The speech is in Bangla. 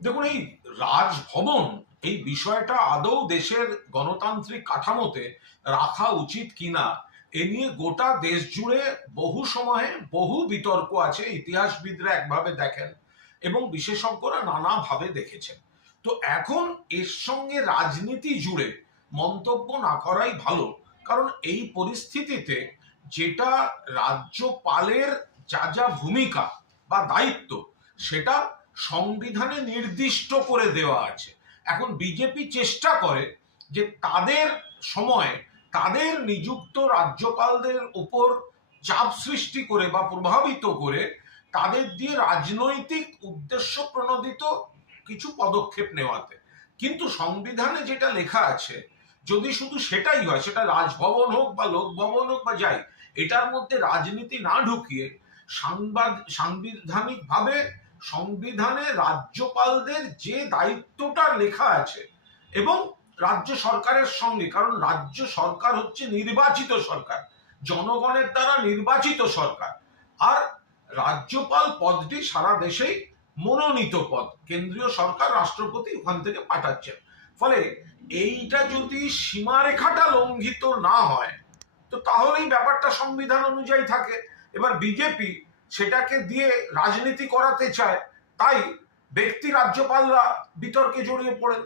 দেখুন, এই রাজভবন, এই বিষয়টা আদৌ দেশের গণতান্ত্রিক কাঠামোতে রাখা উচিত কিনা এ নিয়ে গোটা দেশ জুড়ে বহু সময়ে বহু বিতর্ক আছে। ইতিহাসবিদরা একভাবে দেখেন এবং বিশেষজ্ঞরা নানাভাবে দেখেছেন। তো এখন এর সঙ্গে রাজনীতি জুড়ে মন্তব্য না করাই ভালো। কারণ এই পরিস্থিতিতে যেটা রাজ্যপালের যা যা ভূমিকা বা দায়িত্ব, সেটা সংবিধানে নির্দিষ্ট করে দেওয়া আছে। এখন বিজেপি চেষ্টা করে যে তাদের সময় তাদের নিযুক্ত রাজ্যপালদের উপর চাপ সৃষ্টি করে বা প্রভাবিত করে তাদের দিয়ে রাজনৈতিক উদ্দেশ্য প্রণোদিত কিছু পদক্ষেপ নেওয়াতে। কিন্তু সংবিধানে যেটা লেখা আছে, যদি শুধু সেটাই হয়, সেটা রাজভবন হোক বা লোকভবন হোক বা যাই, এটার মধ্যে রাজনীতি না ঢুকিয়ে সাংবিধানিক ভাবে সংবিধানে রাজ্যপালদের যে দায়িত্বটা লেখা আছে এবং রাজ্য সরকারের সঙ্গে, কারণ রাজ্য সরকার হচ্ছে নির্বাচিত সরকার, জনগণের দ্বারা নির্বাচিত সরকার। আর রাজ্যপাল পদটি সারা দেশেই মনোনীত পদ, কেন্দ্রীয় সরকার রাষ্ট্রপতি ওখান থেকে পাঠাচ্ছেন। ফলে এইটা যদি সীমারেখাটা লঙ্ঘিত না হয়, তো তাহলেই ব্যাপারটা সংবিধান অনুযায়ী থাকে। এবার বিজেপি সেটাকে দিয়ে রাজনীতি করাতে চায়, তাই ব্যক্তি রাজ্যপালরা বিতর্কে জড়িয়ে পড়েন।